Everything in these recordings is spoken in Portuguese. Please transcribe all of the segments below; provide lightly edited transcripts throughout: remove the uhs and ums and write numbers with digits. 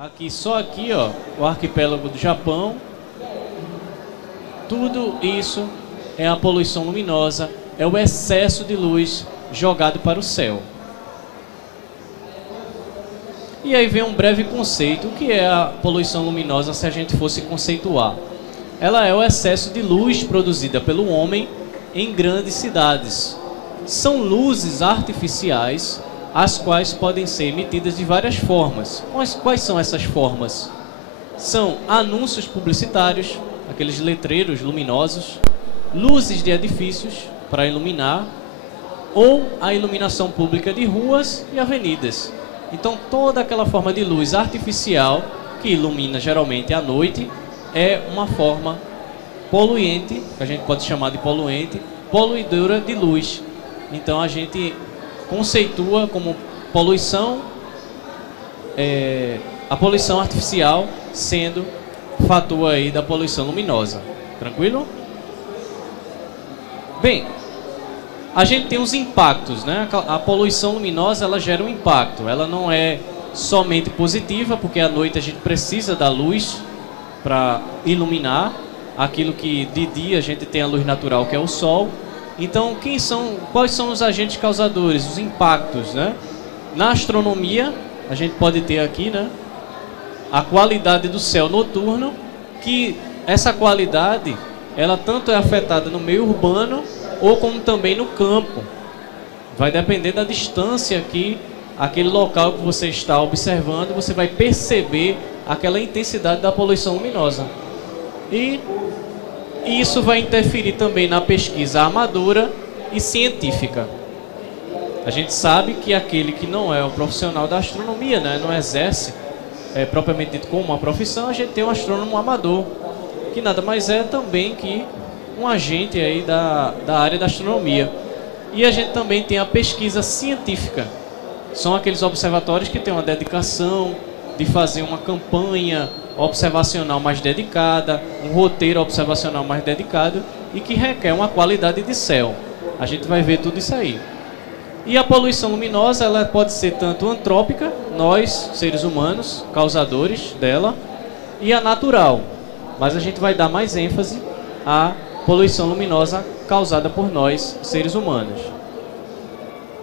Aqui, só aqui, ó, o arquipélago do Japão. Tudo isso é a poluição luminosa, é o excesso de luz jogado para o céu. E aí vem um breve conceito. O que é a poluição luminosa se a gente fosse conceituar? Ela é o excesso de luz produzida pelo homem em grandes cidades. São luzes artificiais, as quais podem ser emitidas de várias formas. Quais são essas formas? São anúncios publicitários, aqueles letreiros luminosos, luzes de edifícios para iluminar, ou a iluminação pública de ruas e avenidas. Então, toda aquela forma de luz artificial que ilumina geralmente à noite é uma forma poluente, que a gente pode chamar de poluente, poluidora de luz. Então, a gente conceitua como poluição, a poluição artificial sendo fator aí da poluição luminosa. Tranquilo? Bem, a gente tem os impactos, né? A poluição luminosa, ela gera um impacto. Ela não é somente positiva, porque à noite a gente precisa da luz para iluminar aquilo que de dia a gente tem a luz natural, que é o sol. Então, quais são os agentes causadores, os impactos, né? Na astronomia, a gente pode ter aqui, né, a qualidade do céu noturno, que essa qualidade, ela tanto é afetada no meio urbano, ou como também no campo. Vai depender da distância que aquele local que você está observando, você vai perceber aquela intensidade da poluição luminosa. E isso vai interferir também na pesquisa amadora e científica. A gente sabe que aquele que não é o profissional da astronomia, né, não exerce propriamente dito como uma profissão, a gente tem um astrônomo amador, que nada mais é também que um agente aí da área da astronomia. E a gente também tem a pesquisa científica. São aqueles observatórios que têm uma dedicação de fazer uma campanha observacional mais dedicada, um roteiro observacional mais dedicado e que requer uma qualidade de céu. A gente vai ver tudo isso aí. E a poluição luminosa, ela pode ser tanto antrópica, nós, seres humanos, causadores dela, e a natural. Mas a gente vai dar mais ênfase à poluição luminosa causada por nós, seres humanos.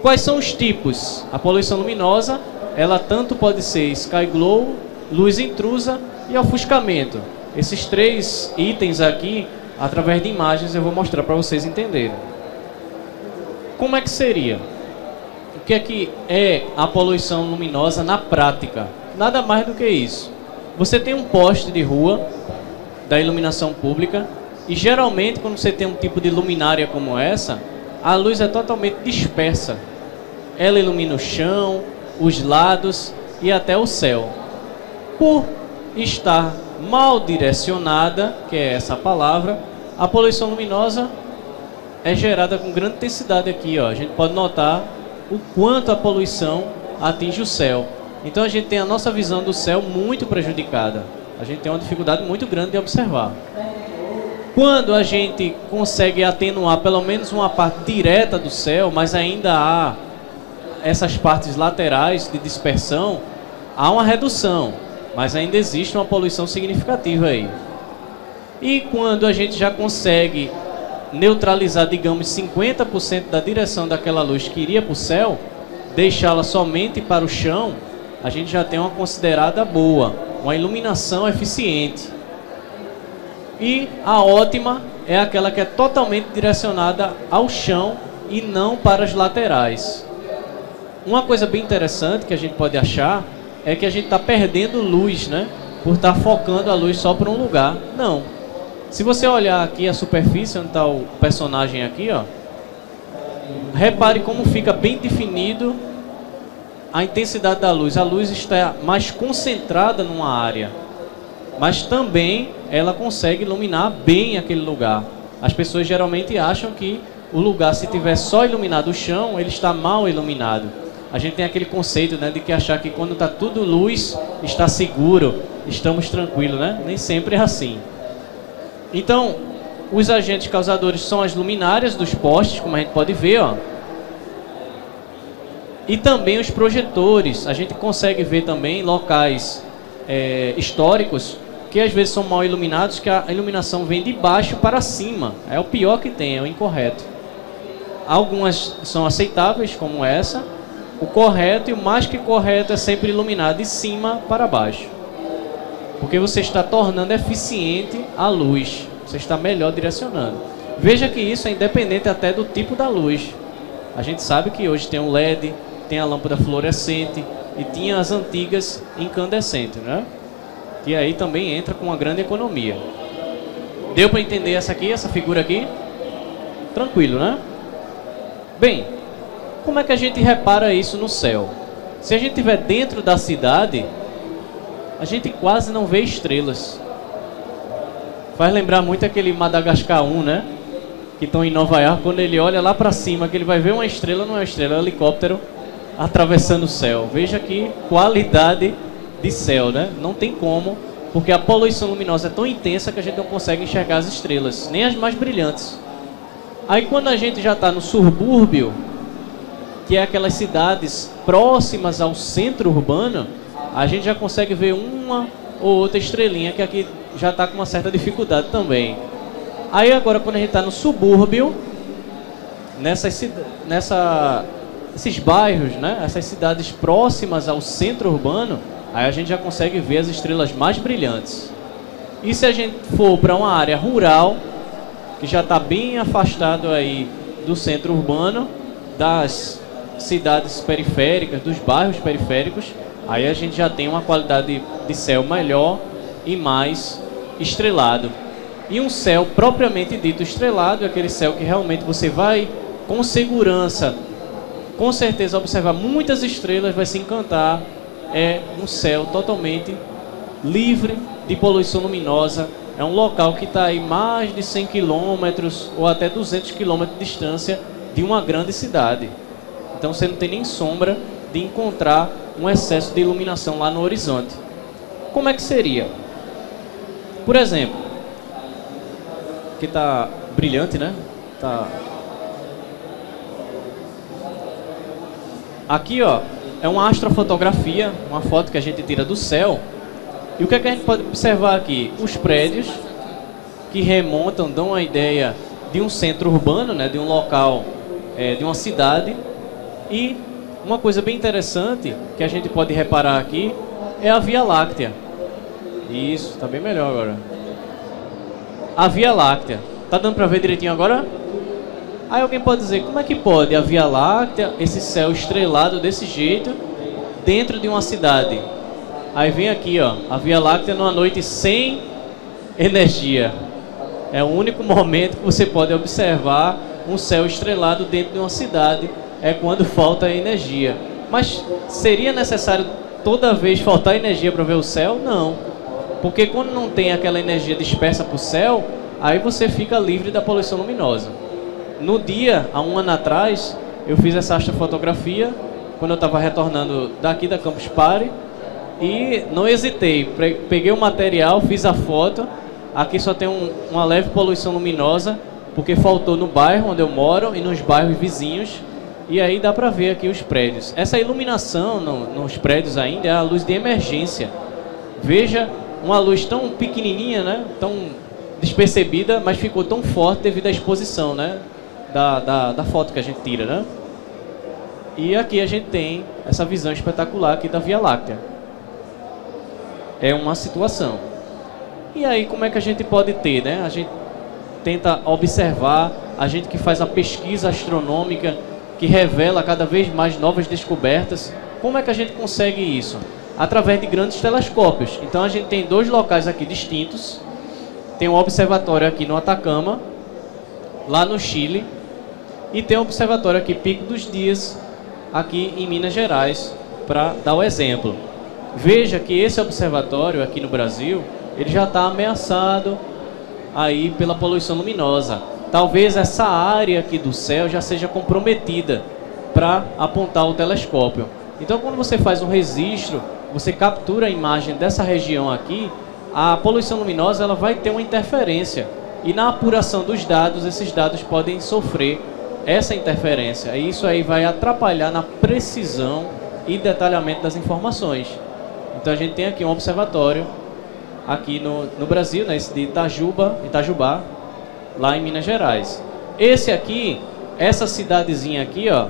Quais são os tipos? A poluição luminosa, ela tanto pode ser sky glow, luz intrusa e ofuscamento. Esses três itens aqui, através de imagens, eu vou mostrar para vocês entenderem. Como é que seria? O que é a poluição luminosa na prática? Nada mais do que isso. Você tem um poste de rua da iluminação pública e geralmente quando você tem um tipo de luminária como essa, a luz é totalmente dispersa. Ela ilumina o chão, os lados e até o céu. Por estar mal direcionada, que é essa palavra, a poluição luminosa é gerada com grande intensidade aqui, ó. A gente pode notar o quanto a poluição atinge o céu. Então a gente tem a nossa visão do céu muito prejudicada. A gente tem uma dificuldade muito grande de observar. Quando a gente consegue atenuar pelo menos uma parte direta do céu, mas ainda há essas partes laterais de dispersão, há uma redução, mas ainda existe uma poluição significativa aí. E quando a gente já consegue neutralizar, digamos, 50% da direção daquela luz que iria para o céu, deixá-la somente para o chão, a gente já tem uma considerada boa, uma iluminação eficiente. E a ótima é aquela que é totalmente direcionada ao chão e não para as laterais. Uma coisa bem interessante que a gente pode achar é que a gente está perdendo luz, né? Por estar focando a luz só para um lugar. Não. Se você olhar aqui a superfície, onde está o personagem aqui, ó, repare como fica bem definido a intensidade da luz. A luz está mais concentrada numa área, mas também ela consegue iluminar bem aquele lugar. As pessoas geralmente acham que o lugar, se tiver só iluminado o chão, ele está mal iluminado. A gente tem aquele conceito, né, de que achar que quando está tudo luz, está seguro, estamos tranquilos, né? Nem sempre é assim. Então, os agentes causadores são as luminárias dos postes, como a gente pode ver, ó. E também os projetores. A gente consegue ver também locais históricos que às vezes são mal iluminados, que a iluminação vem de baixo para cima. É o pior que tem, é o incorreto. Algumas são aceitáveis, como essa. O correto e o mais que correto é sempre iluminar de cima para baixo. Porque você está tornando eficiente a luz. Você está melhor direcionando. Veja que isso é independente até do tipo da luz. A gente sabe que hoje tem o LED, tem a lâmpada fluorescente e tinha as antigas incandescentes, né? Que aí também entra com uma grande economia. Deu para entender essa figura aqui? Tranquilo, né? Bem, como é que a gente repara isso no céu? Se a gente estiver dentro da cidade, a gente quase não vê estrelas. Faz lembrar muito aquele Madagascar 1, né? Que estão em Nova York, quando ele olha lá para cima, que ele vai ver uma estrela, não é uma estrela, é um helicóptero atravessando o céu. Veja que qualidade de céu, né? Não tem como, porque a poluição luminosa é tão intensa que a gente não consegue enxergar as estrelas, nem as mais brilhantes. Aí quando a gente já está no subúrbio, que é aquelas cidades próximas ao centro urbano, a gente já consegue ver uma ou outra estrelinha, que aqui já está com uma certa dificuldade também. Aí agora quando a gente está no subúrbio, esses bairros, né? Essas cidades próximas ao centro urbano, aí a gente já consegue ver as estrelas mais brilhantes. E se a gente for para uma área rural, que já está bem afastado aí do centro urbano, das cidades periféricas, dos bairros periféricos, aí a gente já tem uma qualidade de céu melhor e mais estrelado. E um céu propriamente dito estrelado é aquele céu que realmente você vai com segurança, com certeza observar muitas estrelas, vai se encantar. É um céu totalmente livre de poluição luminosa. É um local que está aí mais de 100 quilômetros ou até 200 quilômetros de distância de uma grande cidade. Então você não tem nem sombra de encontrar um excesso de iluminação lá no horizonte. Como é que seria? Por exemplo, que está brilhante, né? Aqui, ó, é uma astrofotografia, uma foto que a gente tira do céu. E o que é que a gente pode observar aqui? Os prédios que remontam, dão a ideia de um centro urbano, né? De um local, de uma cidade. E uma coisa bem interessante que a gente pode reparar aqui é a Via Láctea. Isso, está bem melhor agora. A Via Láctea. Tá dando para ver direitinho agora? Aí alguém pode dizer, como é que pode a Via Láctea, esse céu estrelado desse jeito, dentro de uma cidade? Aí vem aqui, ó, a Via Láctea numa noite sem energia. É o único momento que você pode observar um céu estrelado dentro de uma cidade, é quando falta energia. Mas seria necessário toda vez faltar energia para ver o céu? Não. Porque quando não tem aquela energia dispersa para o céu, aí você fica livre da poluição luminosa. No dia, há um ano atrás, eu fiz essa astrofotografia, quando eu estava retornando daqui da Campus Party, e não hesitei, peguei o material, fiz a foto. Aqui só tem uma leve poluição luminosa, porque faltou no bairro onde eu moro e nos bairros vizinhos, e aí dá para ver aqui os prédios. Essa iluminação nos prédios ainda é a luz de emergência. Veja, uma luz tão pequenininha, né? Tão despercebida, mas ficou tão forte devido à exposição, né? Da foto que a gente tira, né? E aqui a gente tem essa visão espetacular aqui da Via Láctea. É uma situação. E aí como é que a gente pode ter, né? A gente tenta observar, a gente que faz a pesquisa astronômica, que revela cada vez mais novas descobertas. Como é que a gente consegue isso? Através de grandes telescópios. Então a gente tem dois locais aqui distintos. Tem um observatório aqui no Atacama, lá no Chile, e tem um observatório aqui, Pico dos Dias, aqui em Minas Gerais, para dar o exemplo. Veja que esse observatório aqui no Brasil, ele já está ameaçado aí pela poluição luminosa. Talvez essa área aqui do céu já seja comprometida para apontar o telescópio. Então quando você faz um registro, você captura a imagem dessa região aqui, a poluição luminosa ela vai ter uma interferência. E na apuração dos dados, esses dados podem sofrer essa interferência. E isso aí vai atrapalhar na precisão e detalhamento das informações. Então a gente tem aqui um observatório aqui no Brasil, né, esse de Itajubá, lá em Minas Gerais. Esse aqui, essa cidadezinha aqui, ó,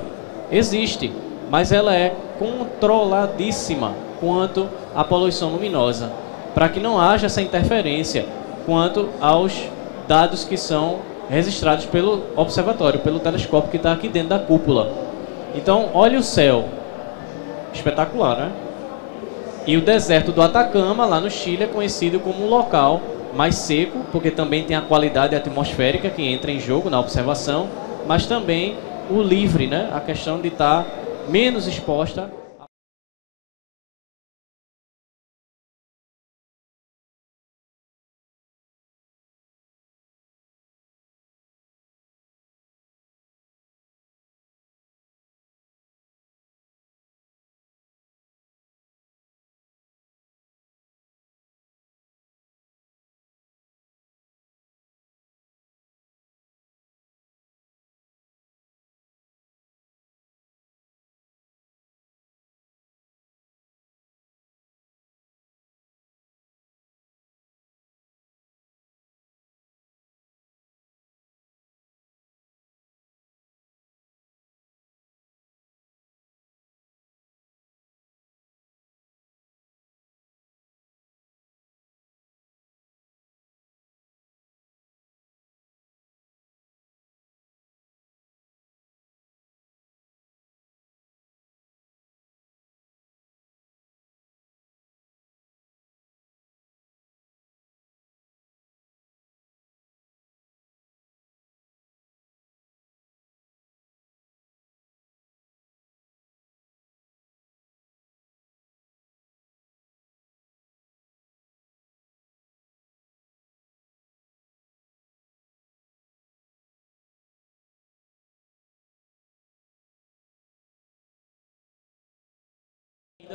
existe, mas ela é controladíssima quanto à poluição luminosa, para que não haja essa interferência quanto aos dados que são registrados pelo observatório, pelo telescópio que está aqui dentro da cúpula. Então, olha o céu, espetacular, né? E o deserto do Atacama, lá no Chile, é conhecido como um local mais seco, porque também tem a qualidade atmosférica que entra em jogo na observação, mas também o livre, né? A questão de estar menos exposta.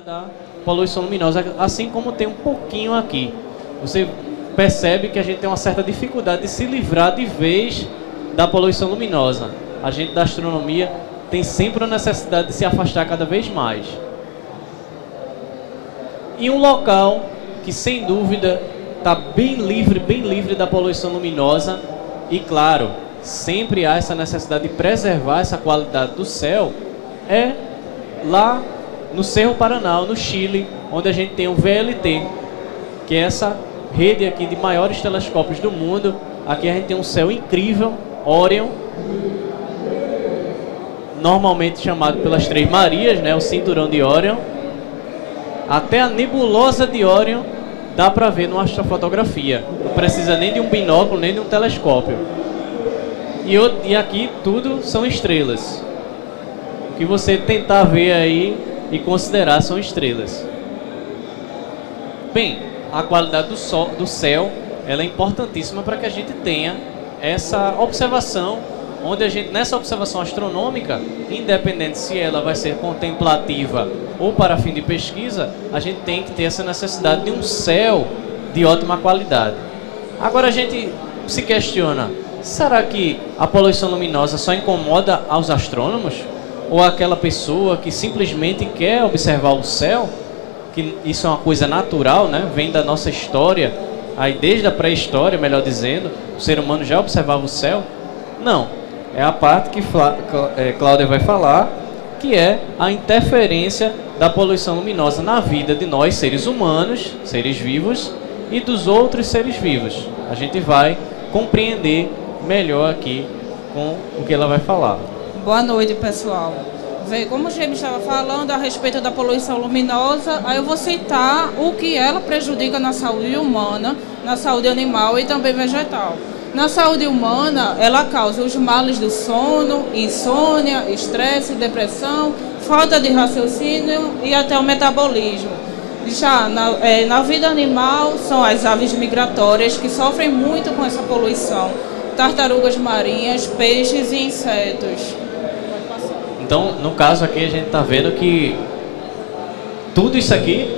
Da poluição luminosa, assim como tem um pouquinho aqui. Você percebe que a gente tem uma certa dificuldade de se livrar de vez da poluição luminosa. A gente da astronomia tem sempre a necessidade de se afastar cada vez mais. E um local que sem dúvida está bem livre da poluição luminosa, e claro, sempre há essa necessidade de preservar essa qualidade do céu, é lá no Cerro Paraná, no Chile, onde a gente tem o VLT, que é essa rede aqui de maiores telescópios do mundo. Aqui a gente tem um céu incrível, Órion, normalmente chamado pelas Três Marias, né, o cinturão de Órion. Até a nebulosa de Órion dá para ver numa astrofotografia. Não precisa nem de um binóculo, nem de um telescópio. E aqui tudo são estrelas. O que você tentar ver aí e considerar são estrelas. Bem, a qualidade do céu, ela é importantíssima para que a gente tenha essa observação, onde a gente, nessa observação astronômica, independente se ela vai ser contemplativa ou para fim de pesquisa, a gente tem que ter essa necessidade de um céu de ótima qualidade. Agora a gente se questiona, será que a poluição luminosa só incomoda aos astrônomos? Ou aquela pessoa que simplesmente quer observar o céu, que isso é uma coisa natural, né? Vem da nossa história, aí desde a pré-história, melhor dizendo, o ser humano já observava o céu? Não, é a parte que Cláudia vai falar, que é a interferência da poluição luminosa na vida de nós, seres humanos, seres vivos, e dos outros seres vivos. A gente vai compreender melhor aqui com o que ela vai falar. Boa noite, pessoal. Como o James estava falando a respeito da poluição luminosa, aí eu vou citar o que ela prejudica na saúde humana, na saúde animal e também vegetal. Na saúde humana, ela causa os males do sono, insônia, estresse, depressão, falta de raciocínio e até o metabolismo. Já na vida animal, são as aves migratórias que sofrem muito com essa poluição, tartarugas marinhas, peixes e insetos. Então, no caso aqui, a gente está vendo que tudo isso aqui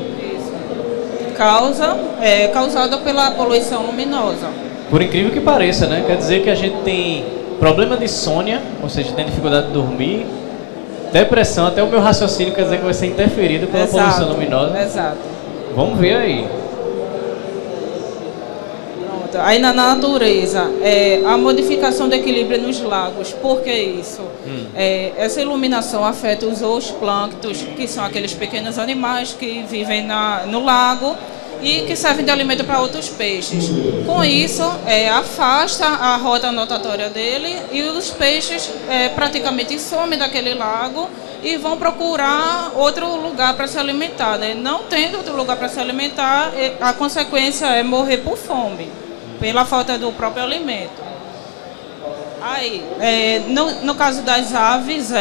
é causado pela poluição luminosa. Por incrível que pareça, né? Quer dizer que a gente tem problema de insônia, ou seja, tem dificuldade de dormir, depressão, até o meu raciocínio quer dizer que vai ser interferido pela poluição luminosa. Exato. Vamos ver aí. Pronto. Aí na natureza, a modificação do equilíbrio nos lagos. Por que isso? Essa iluminação afeta os zooplânctons, que são aqueles pequenos animais que vivem no lago e que servem de alimento para outros peixes. Com isso, afasta a rota natatória dele e os peixes praticamente somem daquele lago e vão procurar outro lugar para se alimentar, né? Não tendo outro lugar para se alimentar, a consequência é morrer por fome, pela falta do próprio alimento. Aí, no caso das aves,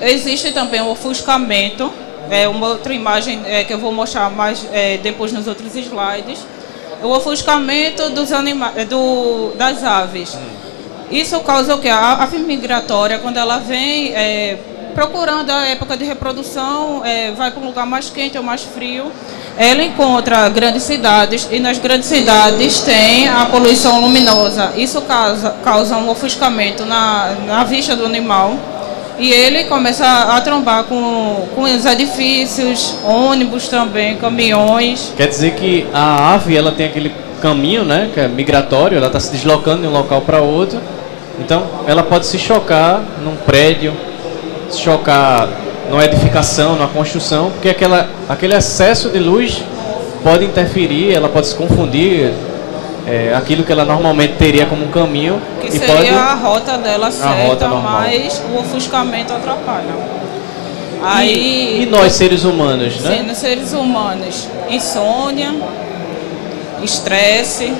existe também o ofuscamento. Uma outra imagem que eu vou mostrar mais depois nos outros slides. O ofuscamento das aves. Isso causa o quê? A ave migratória, quando ela vem procurando a época de reprodução, vai para um lugar mais quente ou mais frio, ela encontra grandes cidades e nas grandes cidades tem a poluição luminosa. Isso causa um ofuscamento na vista do animal. E ele começa a trombar com os edifícios, ônibus também, caminhões. Quer dizer que a ave ela tem aquele caminho, né, que é migratório, ela está se deslocando de um local para outro. Então, ela pode se chocar num prédio, se chocar numa edificação, numa construção, porque aquele excesso de luz pode interferir, ela pode se confundir. Aquilo que ela normalmente teria como um caminho. Que seria a rota dela certa, mas o ofuscamento atrapalha. E nós, seres humanos, né? Sim, nós seres humanos. Insônia, estresse,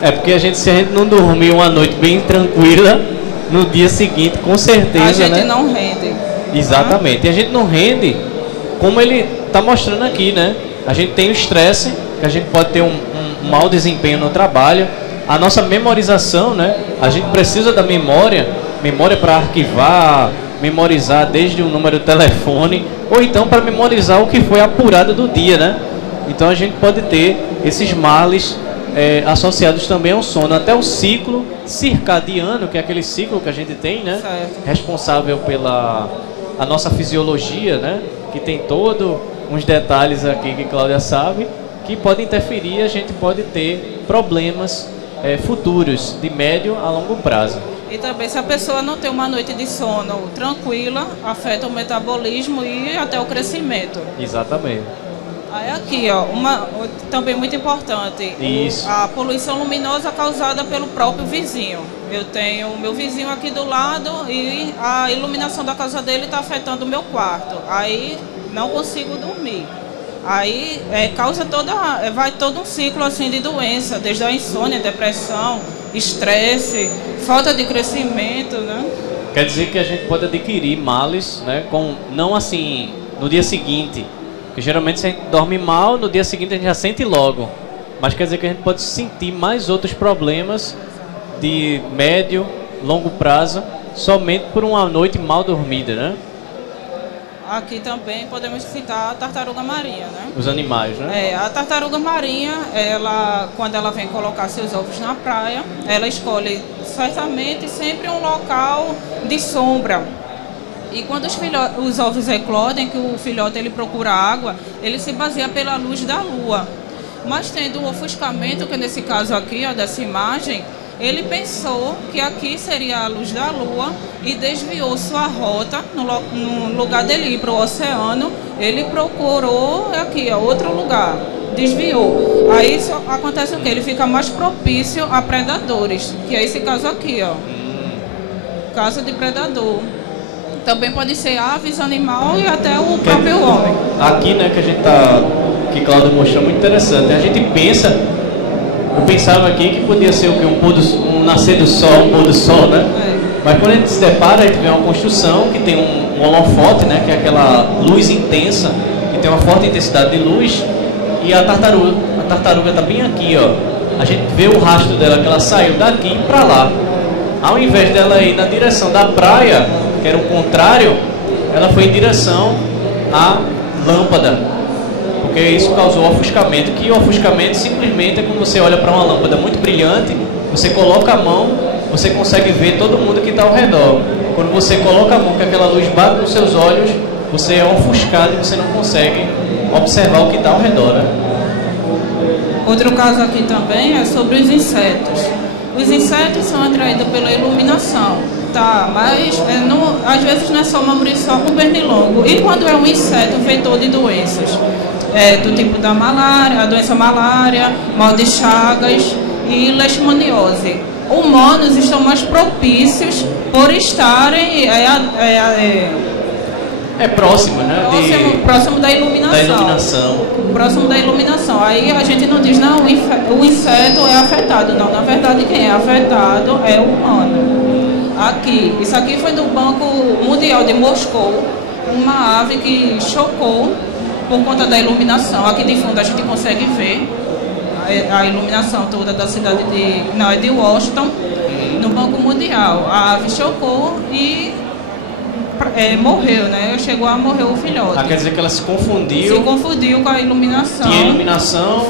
porque se a gente não dormir uma noite bem tranquila, no dia seguinte, com certeza, a gente né? não rende. Exatamente. E a gente não rende como ele está mostrando aqui, né? A gente tem o estresse, que a gente pode ter um mau desempenho no trabalho. A nossa memorização, né? A gente precisa da memória para arquivar, memorizar desde o número do telefone, ou então para memorizar o que foi apurado do dia, né? Então a gente pode ter esses males associados também ao sono. Até o ciclo circadiano, que é aquele ciclo que a gente tem, né? Certo. Responsável pela a nossa fisiologia, né? Que tem todos uns detalhes aqui que Cláudia sabe, que pode interferir, a gente pode ter problemas futuros de médio a longo prazo. E também se a pessoa não tem uma noite de sono tranquila, afeta o metabolismo e até o crescimento. Exatamente. Aí aqui, ó, também muito importante, Isso. A poluição luminosa causada pelo próprio vizinho. Eu tenho o meu vizinho aqui do lado e a iluminação da casa dele está afetando o meu quarto. Aí não consigo dormir. Aí vai todo um ciclo assim de doença, desde a insônia, depressão, estresse, falta de crescimento, né? Quer dizer que a gente pode adquirir males, né, não assim no dia seguinte, porque geralmente se a gente dorme mal, no dia seguinte a gente já sente logo, mas quer dizer que a gente pode sentir mais outros problemas de médio, longo prazo, somente por uma noite mal dormida, né? Aqui também podemos citar a tartaruga marinha, né? Os animais, né? A tartaruga marinha, quando ela vem colocar seus ovos na praia, ela escolhe certamente sempre um local de sombra. E quando os ovos eclodem, que o filhote ele procura água, ele se baseia pela luz da lua. Mas tendo um ofuscamento, que nesse caso aqui, ó, dessa imagem, ele pensou que aqui seria a luz da lua e desviou sua rota. No lugar dele ir para o oceano, ele procurou aqui, ó, outro lugar, desviou. Aí isso acontece o quê? Ele fica mais propício a predadores, que é esse caso aqui, ó, caso de predador. Também pode ser aves, animal e até o próprio homem. Aqui, né, que Cláudio mostrou, muito interessante. A gente pensa, eu pensava aqui que podia ser o quê? Um nascer do sol, um pôr do sol, né? Mas quando a gente se depara, a gente vê uma construção que tem um holofote, né, que é aquela luz intensa, que tem uma forte intensidade de luz, e a tartaruga está bem aqui, ó. A gente vê o rastro dela, que ela saiu daqui para lá. Ao invés dela ir na direção da praia, que era o contrário, ela foi em direção à lâmpada, porque isso causou ofuscamento, que o ofuscamento simplesmente é quando você olha para uma lâmpada muito brilhante, você coloca a mão, você consegue ver todo mundo que está ao redor. Quando você coloca a mão, que aquela luz bate nos seus olhos, você é ofuscado e você não consegue observar o que está ao redor, né? Outro caso aqui também é sobre os insetos. Os insetos são atraídos pela iluminação, tá? Mas às vezes não é só uma muriçoca com pernilongo. E quando é um inseto vetor de doenças? Do tipo da malária, a doença malária, mal de Chagas e leishmaniose. Humanos estão mais propícios por estarem próximo, né? Próximo da iluminação. Próximo da iluminação. Aí a gente não diz, não, o inseto é afetado. Não, na verdade quem é afetado é o humano. Aqui, isso aqui foi do Banco Mundial de Moscou, uma ave que chocou por conta da iluminação. Aqui de fundo a gente consegue ver a iluminação toda da cidade de Washington, no Banco Mundial. A ave chocou e morreu, né? Chegou a morrer o filhote. Quer dizer que ela se confundiu. Se confundiu com a iluminação. Tinha iluminação,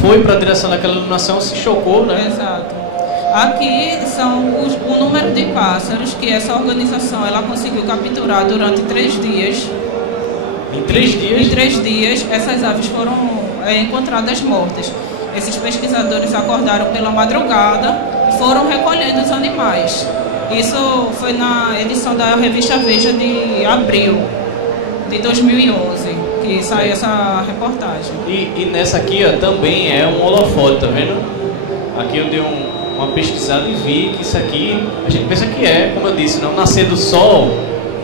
foi para a direção daquela iluminação, se chocou, né? Exato. Aqui são o número de pássaros que essa organização ela conseguiu capturar durante 3 dias. Em 3 dias? Em 3 dias, essas aves foram encontradas mortas. Esses pesquisadores acordaram pela madrugada e foram recolhendo os animais. Isso foi na edição da revista Veja de abril de 2011, que saiu essa reportagem. E nessa aqui ó, também é um holofote, tá vendo? Aqui eu dei uma pesquisada e vi que isso aqui, a gente pensa que como eu disse, não nascer do sol,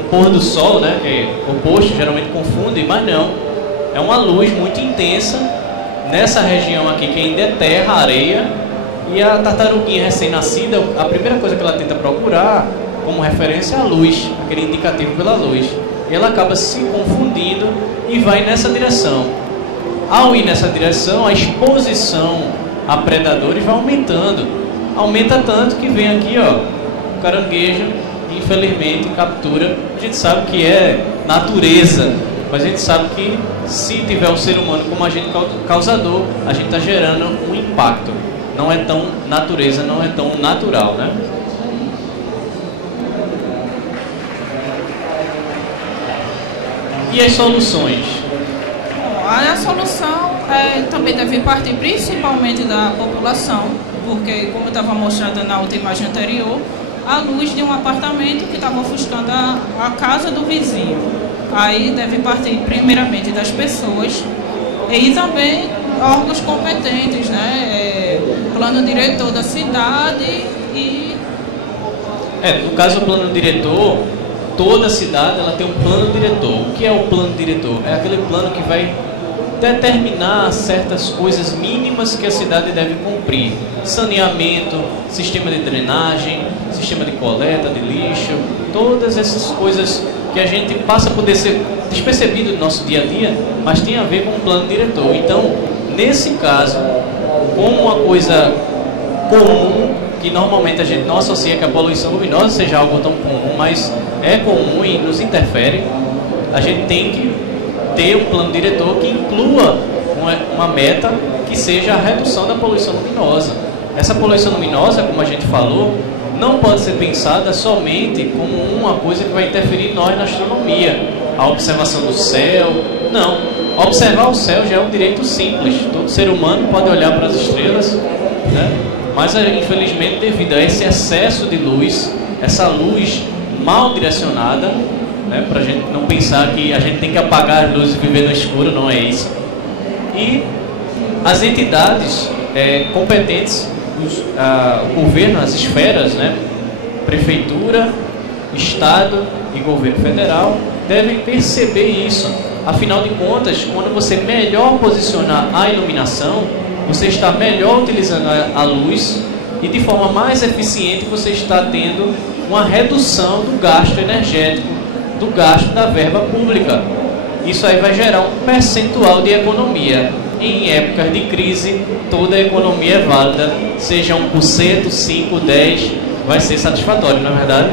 um pôr do sol, né? Que é oposto, geralmente confunde, mas não. É uma luz muito intensa nessa região aqui que ainda é terra, areia. E a tartaruguinha recém-nascida, a primeira coisa que ela tenta procurar como referência é a luz, aquele indicativo pela luz. E ela acaba se confundindo e vai nessa direção. Ao ir nessa direção, a exposição a predadores vai aumentando. Aumenta tanto que vem aqui, ó, o caranguejo, infelizmente, captura. A gente sabe que é natureza, mas a gente sabe que se tiver um ser humano como agente causador, a gente está gerando um impacto. Não é tão natureza, não é tão natural, né? E as soluções? A solução também deve partir principalmente da população, porque, como estava mostrado na outra imagem anterior, a luz de um apartamento que estava ofuscando a casa do vizinho. Aí deve partir primeiramente das pessoas e também órgãos competentes, né? Plano diretor da cidade e... no caso do plano diretor, toda cidade ela tem um plano diretor. O que é o plano diretor? É aquele plano que vai determinar certas coisas mínimas que a cidade deve cumprir. Saneamento, sistema de drenagem, sistema de coleta de lixo, todas essas coisas que a gente passa a poder ser despercebido no nosso dia a dia, mas tem a ver com o plano diretor. Então, nesse caso, como uma coisa comum, que normalmente a gente não associa que a poluição luminosa seja algo tão comum, mas é comum e nos interfere, a gente tem que ter um plano diretor que inclua uma meta que seja a redução da poluição luminosa. Essa poluição luminosa, como a gente falou, não pode ser pensada somente como uma coisa que vai interferir em nós na astronomia, a observação do céu. Não, observar o céu já é um direito simples. Todo ser humano pode olhar para as estrelas, né? Mas infelizmente, devido a esse excesso de luz, essa luz mal direcionada, né, para a gente não pensar que a gente tem que apagar as luzes e viver no escuro, não é isso. E as entidades competentes, o governo, as esferas, né, prefeitura, estado e governo federal, devem perceber isso. Afinal de contas, quando você melhor posicionar a iluminação, você está melhor utilizando a luz e de forma mais eficiente você está tendo uma redução do gasto energético, do gasto da verba pública. Isso aí vai gerar um percentual de economia. Em épocas de crise, toda a economia é válida, seja 1%, 5%, 10%, vai ser satisfatório, não é verdade?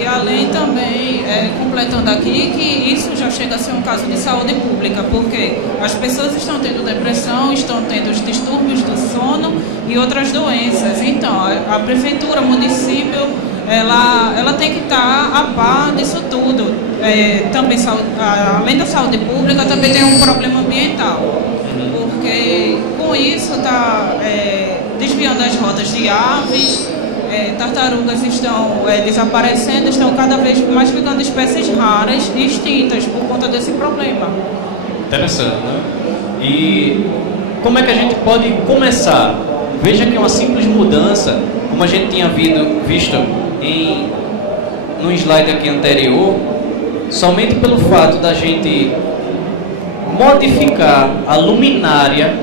E além também, completando aqui, que isso já chega a ser um caso de saúde pública, porque as pessoas estão tendo depressão, estão tendo os distúrbios do sono e outras doenças. Então, a prefeitura, o município, ela ela tem que estar a par disso tudo. Também, além da saúde pública, também tem um problema ambiental, porque com isso está desviando as rotas de aves, tartarugas estão desaparecendo, estão cada vez mais ficando espécies raras e extintas por conta desse problema. Interessante, né? E como é que a gente pode começar? Veja que é uma simples mudança, como a gente tinha visto no slide aqui anterior, somente pelo fato da gente modificar a luminária,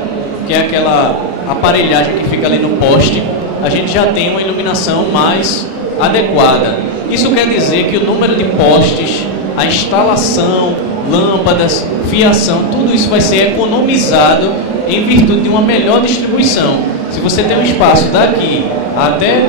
que é aquela aparelhagem que fica ali no poste, a gente já tem uma iluminação mais adequada. Isso quer dizer que o número de postes, a instalação, lâmpadas, fiação, tudo isso vai ser economizado em virtude de uma melhor distribuição. Se você tem um espaço daqui até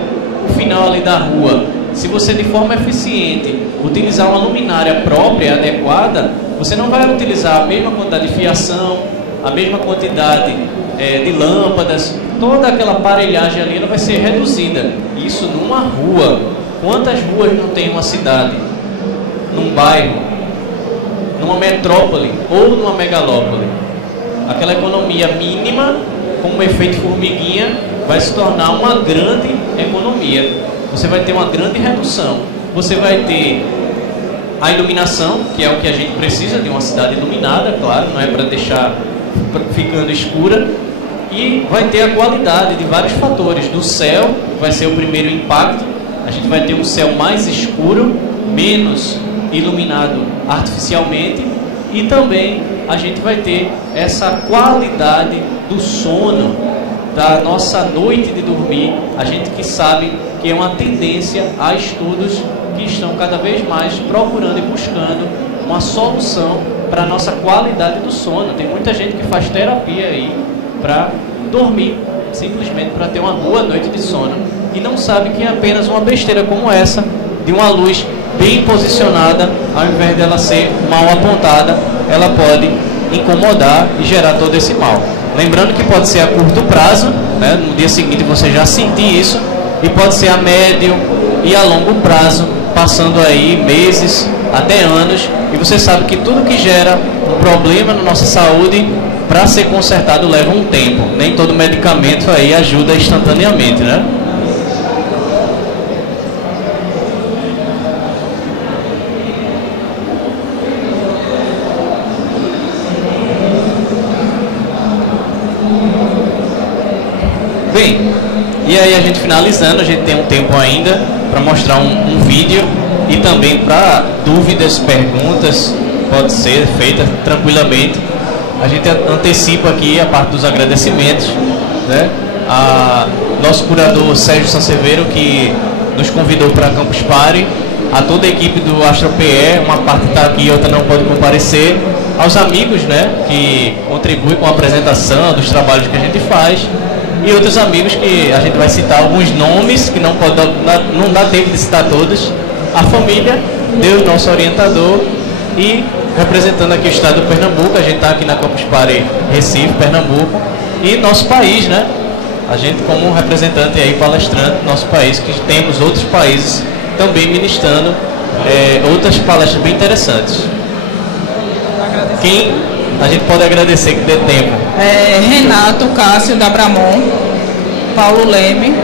o final ali da rua, se você de forma eficiente utilizar uma luminária própria, adequada, você não vai utilizar a mesma quantidade de fiação, a mesma quantidade de lâmpadas, toda aquela aparelhagem ali ela vai ser reduzida. Isso numa rua. Quantas ruas não tem uma cidade, num bairro, numa metrópole ou numa megalópole? Aquela economia mínima, como um efeito formiguinha, vai se tornar uma grande economia. Você vai ter uma grande redução. Você vai ter a iluminação, que é o que a gente precisa de uma cidade iluminada, claro, não é para deixar ficando escura. E vai ter a qualidade de vários fatores. Do céu, vai ser o primeiro impacto. A gente vai ter um céu mais escuro, menos iluminado artificialmente. E também a gente vai ter essa qualidade do sono, da nossa noite de dormir. A gente que sabe que é uma tendência a estudos que estão cada vez mais procurando e buscando uma solução para a nossa qualidade do sono. Tem muita gente que faz terapia aí para dormir, simplesmente para ter uma boa noite de sono, e não sabe que é apenas uma besteira como essa, de uma luz bem posicionada, ao invés dela ser mal apontada, ela pode incomodar e gerar todo esse mal. Lembrando que pode ser a curto prazo, né? No dia seguinte você já sentir isso, e pode ser a médio e a longo prazo, passando aí meses até anos, e você sabe que tudo que gera um problema na nossa saúde, para ser consertado leva um tempo. Nem todo medicamento aí ajuda instantaneamente, né? Bem, e aí a gente finalizando, a gente tem um tempo ainda para mostrar um vídeo, e também para dúvidas, perguntas, pode ser feita tranquilamente. A gente antecipa aqui a parte dos agradecimentos, né? Nosso curador Sérgio Sanseveiro, que nos convidou para a Campus Party, a toda a equipe do Astro PE, uma parte está aqui, outra não pode comparecer, aos amigos, né, que contribuem com a apresentação dos trabalhos que a gente faz, e outros amigos que a gente vai citar alguns nomes, que não dá tempo de citar todos, a família, Deus, nosso orientador, e representando aqui o estado do Pernambuco, a gente está aqui na Campus Party Recife, Pernambuco, e nosso país, né? A gente como representante aí, palestrante do nosso país, que temos outros países também ministrando outras palestras bem interessantes. Quem a gente pode agradecer que dê tempo? Renato Cássio, da Bramon, Paulo Leme,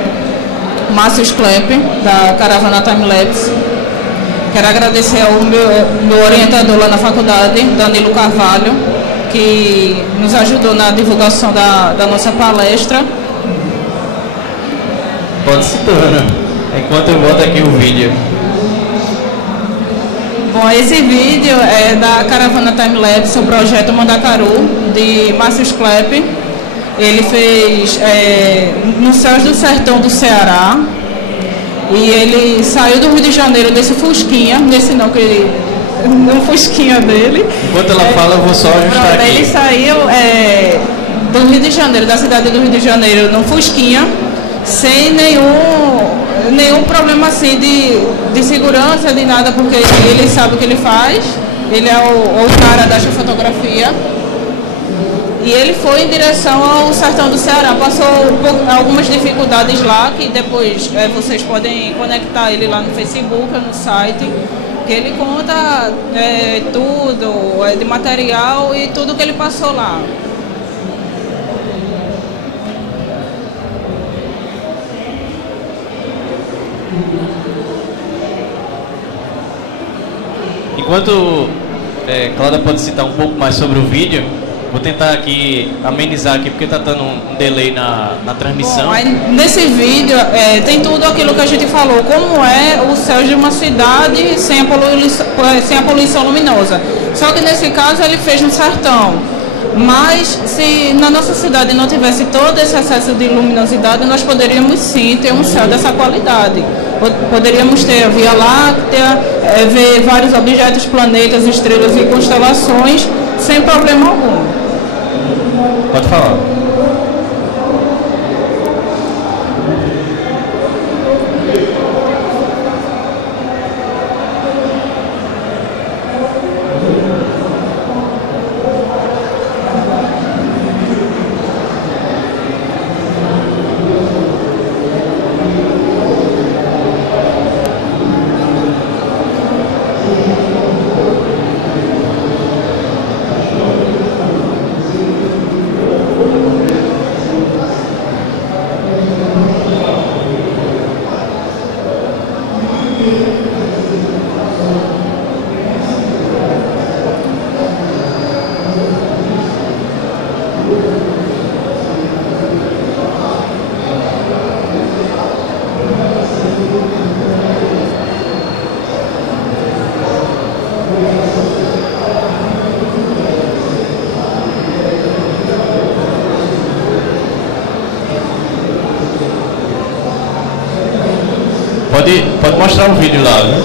Márcio Sklemp, da Caravana Timelapse. Quero agradecer ao meu orientador lá na faculdade, Danilo Carvalho, que nos ajudou na divulgação da nossa palestra. Pode citar, enquanto eu boto aqui o vídeo. Bom, esse vídeo é da Caravana Timelapse, o projeto Mandacaru, de Márcio Sklemp. Ele fez nos céus do sertão do Ceará. E ele saiu do Rio de Janeiro desse Fusquinha, no Fusquinha dele. Enquanto ela fala, eu vou só ajustar aqui. Ele saiu do Rio de Janeiro, da cidade do Rio de Janeiro, no Fusquinha, sem nenhum problema assim de segurança, de nada, porque ele sabe o que ele faz. Ele é o cara da fotografia. E ele foi em direção ao sertão do Ceará. Passou algumas dificuldades lá, que depois vocês podem conectar ele lá no Facebook, no site, que ele conta tudo, de material e tudo que ele passou lá. Enquanto Cláudia pode citar um pouco mais sobre o vídeo, vou tentar aqui amenizar aqui, porque está dando um delay na transmissão. Bom, aí, nesse vídeo tem tudo aquilo que a gente falou, como é o céu de uma cidade sem a poluição luminosa. Só que nesse caso ele fez um sertão. Mas se na nossa cidade não tivesse todo esse excesso de luminosidade, nós poderíamos sim ter um céu dessa qualidade. Poderíamos ter a Via Láctea, ver vários objetos, planetas, estrelas e constelações sem problema algum. Pode falar. Pode mostrar um vídeo lá, né?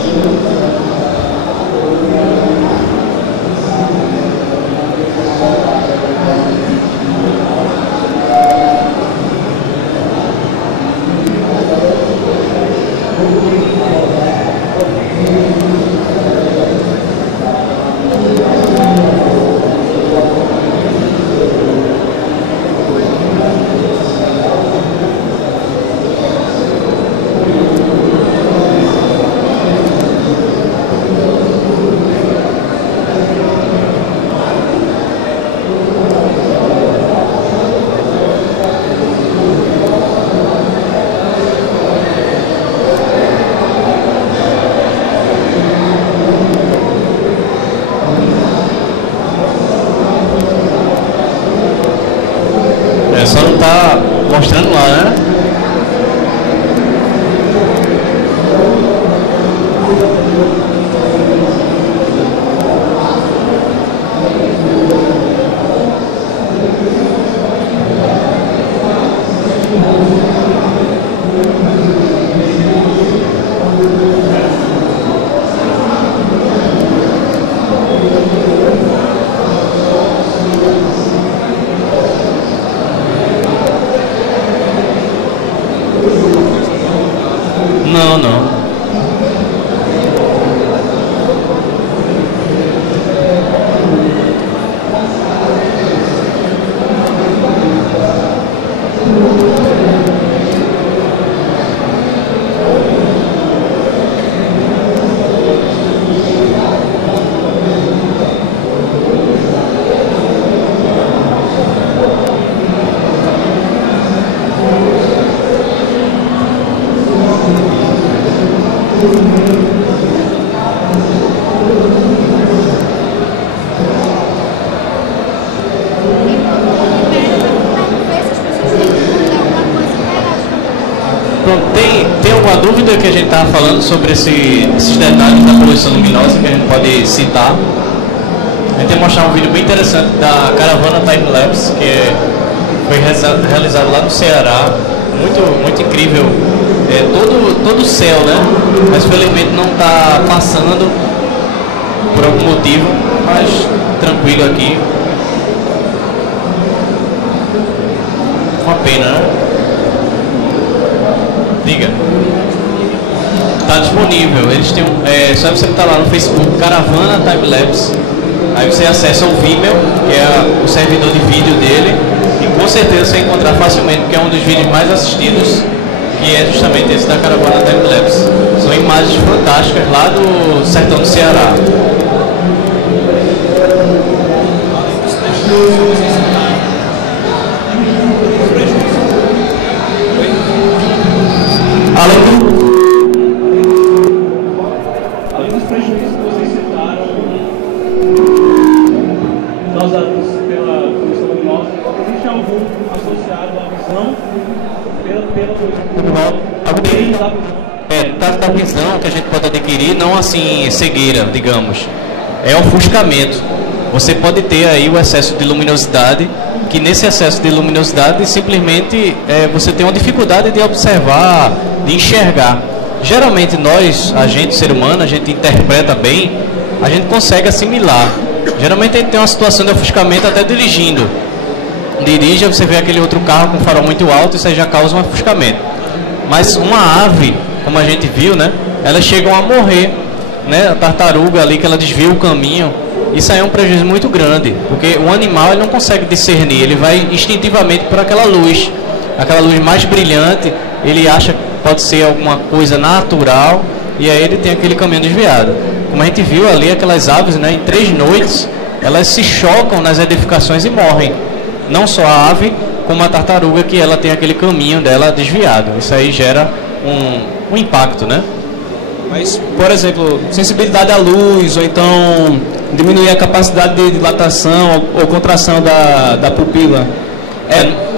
Só não tá mostrando lá, né? Não, não. Tem alguma dúvida que a gente estava falando sobre esses detalhes da poluição luminosa que a gente pode citar? A gente vai mostrar um vídeo bem interessante da caravana Time-Lapse, que foi realizado lá no Ceará. Muito incrível. Todo o céu, né? Mas felizmente não está passando por algum motivo, mas tranquilo aqui. Uma pena, né? Diga. Está disponível. Eles têm só você botar lá no Facebook Caravana Time-Lapse Aí você acessa o Vimeo, que é o servidor de vídeo dele, e com certeza você vai encontrar facilmente, porque é um dos vídeos mais assistidos, que é justamente esse da caravana Time-Lapse. São imagens fantásticas lá do sertão do Ceará. Além dos prejuízos que vocês citaram causados pela poluição luminosa, existe algum associado à visão pela poluição luminosa? Da visão que a gente pode adquirir, não assim cegueira, digamos, é ofuscamento. Você pode ter aí o excesso de luminosidade, que nesse excesso de luminosidade simplesmente você tem uma dificuldade de observar, de enxergar. Geralmente nós, a gente, ser humano, a gente interpreta bem, a gente consegue assimilar. Geralmente a gente tem uma situação de ofuscamento até dirigindo. Dirige, você vê aquele outro carro com farol muito alto, isso aí já causa um ofuscamento. Mas uma ave, como a gente viu, né, elas chegam a morrer, né, a tartaruga ali que ela desvia o caminho. Isso aí é um prejuízo muito grande, porque o animal ele não consegue discernir, ele vai instintivamente por aquela luz mais brilhante, ele acha que pode ser alguma coisa natural, e aí ele tem aquele caminho desviado. Como a gente viu ali, aquelas aves, né, em 3 noites, elas se chocam nas edificações e morrem. Não só a ave, como a tartaruga, que ela tem aquele caminho dela desviado. Isso aí gera um impacto, né? Mas, por exemplo, sensibilidade à luz, ou então diminuir a capacidade de dilatação ou contração da pupila,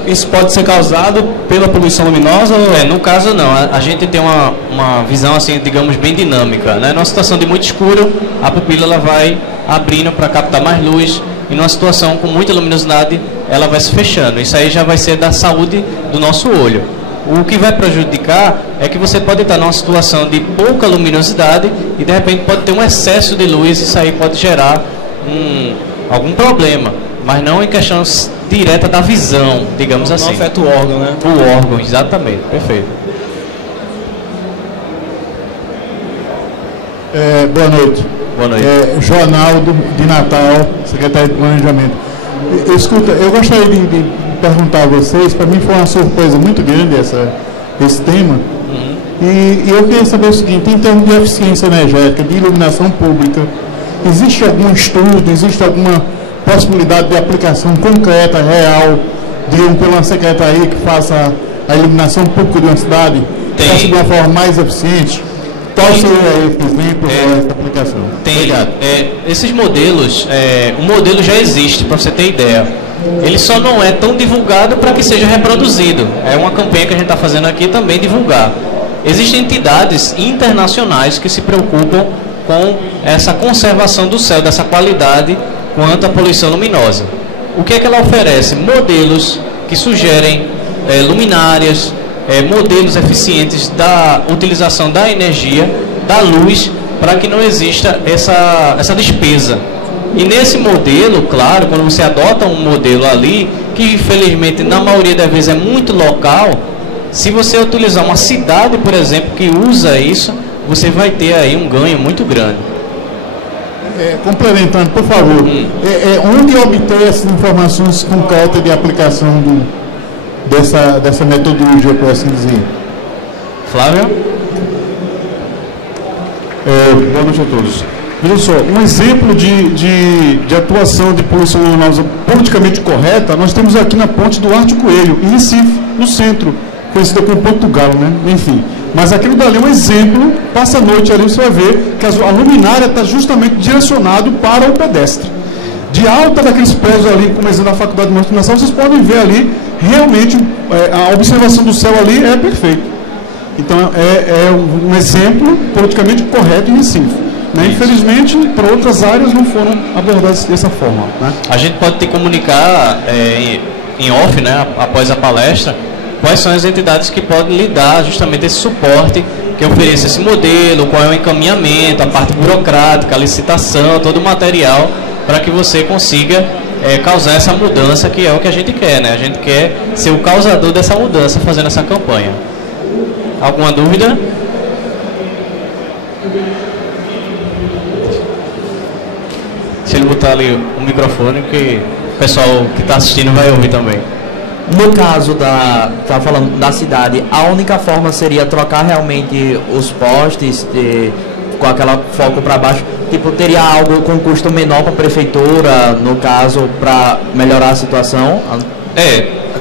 isso pode ser causado pela poluição luminosa? No caso não, a gente tem uma visão assim, digamos, bem dinâmica, né? Numa situação de muito escuro, a pupila ela vai abrindo para captar mais luz, e numa situação com muita luminosidade, ela vai se fechando. Isso aí já vai ser da saúde do nosso olho. O que vai prejudicar é que você pode estar numa situação de pouca luminosidade e de repente pode ter um excesso de luz, e isso aí pode gerar algum problema, mas não em questão direta da visão, digamos assim. Não afeta o órgão, né? O órgão, exatamente, perfeito. Boa noite. Boa noite. Joanaldo, de Natal, secretário de Planejamento. Escuta, eu gostaria de perguntar a vocês, para mim foi uma surpresa muito grande esse tema, e eu queria saber o seguinte: em termos de eficiência energética, de iluminação pública, existe algum estudo, existe alguma possibilidade de aplicação concreta, real, de uma secretaria que faça a iluminação pública de uma cidade, faça de uma forma mais eficiente? Qual seria esse exemplo dessa aplicação? Tem. Esses modelos, o modelo já existe, para você ter ideia. Ele só não é tão divulgado para que seja reproduzido. É uma campanha que a gente está fazendo aqui também, divulgar. Existem entidades internacionais que se preocupam com essa conservação do céu, dessa qualidade quanto à poluição luminosa. O que é que ela oferece? Modelos que sugerem luminárias, modelos eficientes da utilização da energia, da luz, para que não exista essa despesa. E nesse modelo, claro, quando você adota um modelo ali, que infelizmente na maioria das vezes é muito local, se você utilizar uma cidade, por exemplo, que usa isso, você vai ter aí um ganho muito grande. Complementando, por favor, onde obter essas informações concretas de aplicação dessa metodologia, por assim dizer? Flávio? Boa noite a todos. Veja só, um exemplo de atuação de poluição luminosa politicamente correta, nós temos aqui na ponte Duarte Coelho, em Recife, no centro, conhecida como Ponto do Galo, né? Enfim. Mas aquilo dali é um exemplo, passa a noite ali, você vai ver que a luminária está justamente direcionado para o pedestre. De alta daqueles prédios ali, como exemplo da Faculdade de Manutenção, vocês podem ver ali, realmente, a observação do céu ali é perfeita. Então, é um exemplo politicamente correto em Recife. Né? Infelizmente, para outras áreas não foram abordadas dessa forma. Né? A gente pode te comunicar em off, né, após a palestra, quais são as entidades que podem lhe dar justamente esse suporte, que ofereça esse modelo, qual é o encaminhamento, a parte burocrática, a licitação, todo o material, para que você consiga causar essa mudança, que é o que a gente quer, né? A gente quer ser o causador dessa mudança fazendo essa campanha. Alguma dúvida? se ele botar ali o microfone, que o pessoal que está assistindo vai ouvir também. No caso tá falando da cidade, a única forma seria trocar realmente os postes com aquela foco para baixo. Tipo, teria algo com custo menor para a prefeitura, no caso, para melhorar a situação?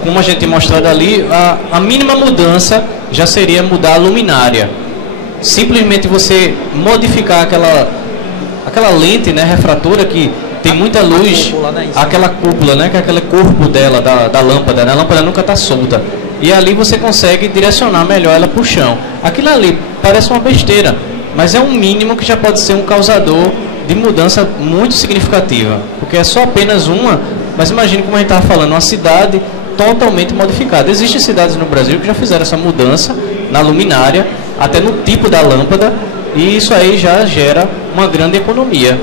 Como a gente tem mostrado ali, a mínima mudança já seria mudar a luminária. Simplesmente você modificar aquela lente, né, refratora que tem muita luz, cúpula, né, aquela cúpula, né, que é aquele corpo dela, da lâmpada, né, a lâmpada nunca está solta. E ali você consegue direcionar melhor ela para o chão. Aquilo ali parece uma besteira, mas é um mínimo que já pode ser um causador de mudança muito significativa. Porque é só apenas uma, mas imagine como a gente estava falando, uma cidade totalmente modificada. Existem cidades no Brasil que já fizeram essa mudança na luminária, até no tipo da lâmpada, e isso aí já gera uma grande economia.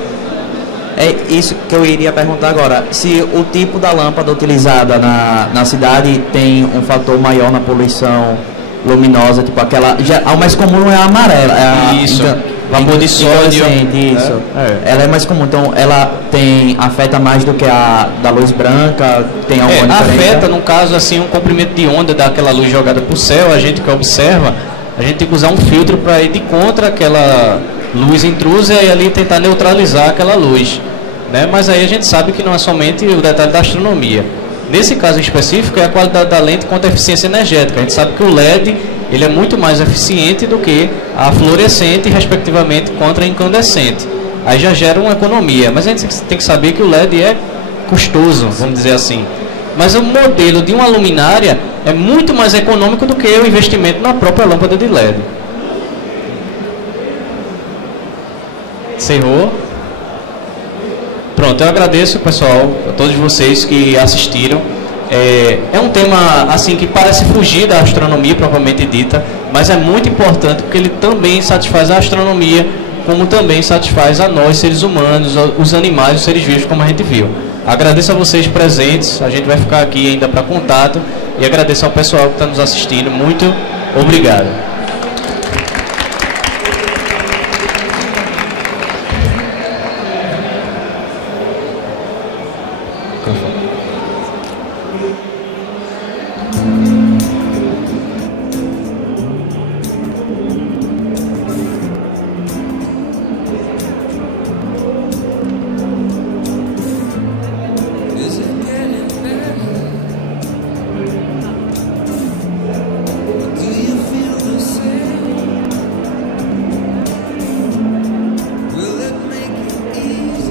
É isso que eu iria perguntar agora. Se o tipo da lâmpada utilizada na cidade tem um fator maior na poluição luminosa, tipo aquela... O mais comum é a amarela. Isso. Vapor de sódio. Isso. Ela é mais comum, então ela afeta mais do que a da luz branca? Tem alguma diferença? Afeta, no caso, assim, um comprimento de onda daquela luz jogada para o céu, a gente que observa, a gente tem que usar um filtro para ir de contra aquela luz intrusa e ali tentar neutralizar aquela luz, né? Mas aí a gente sabe que não é somente o detalhe da astronomia. Nesse caso específico é a qualidade da lente quanto à eficiência energética. A gente sabe que o LED ele é muito mais eficiente do que a fluorescente, respectivamente, contra a incandescente. Aí já gera uma economia, mas a gente tem que saber que o LED é custoso, vamos dizer assim. Mas o modelo de uma luminária é muito mais econômico do que o investimento na própria lâmpada de LED. Encerrou? Pronto, eu agradeço, pessoal, a todos vocês que assistiram. É um tema assim que parece fugir da astronomia propriamente dita, mas é muito importante porque ele também satisfaz a astronomia, como também satisfaz a nós, seres humanos, os animais, os seres vivos, como a gente viu. Agradeço a vocês presentes, a gente vai ficar aqui ainda para contato, e agradeço ao pessoal que está nos assistindo. Muito obrigado.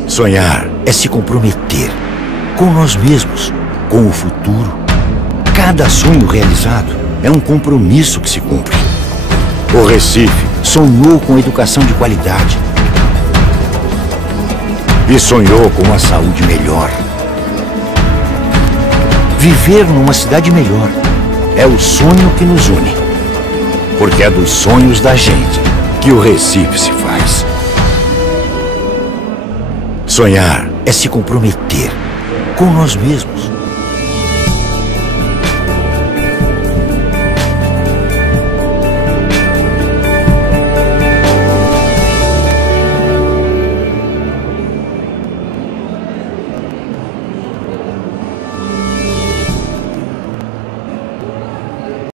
Sonhar é se comprometer com nós mesmos, com o futuro. Cada sonho realizado é um compromisso que se cumpre. O Recife sonhou com educação de qualidade e sonhou com uma saúde melhor. Viver numa cidade melhor é o sonho que nos une, porque é dos sonhos da gente que o Recife se faz. Sonhar é se comprometer com nós mesmos,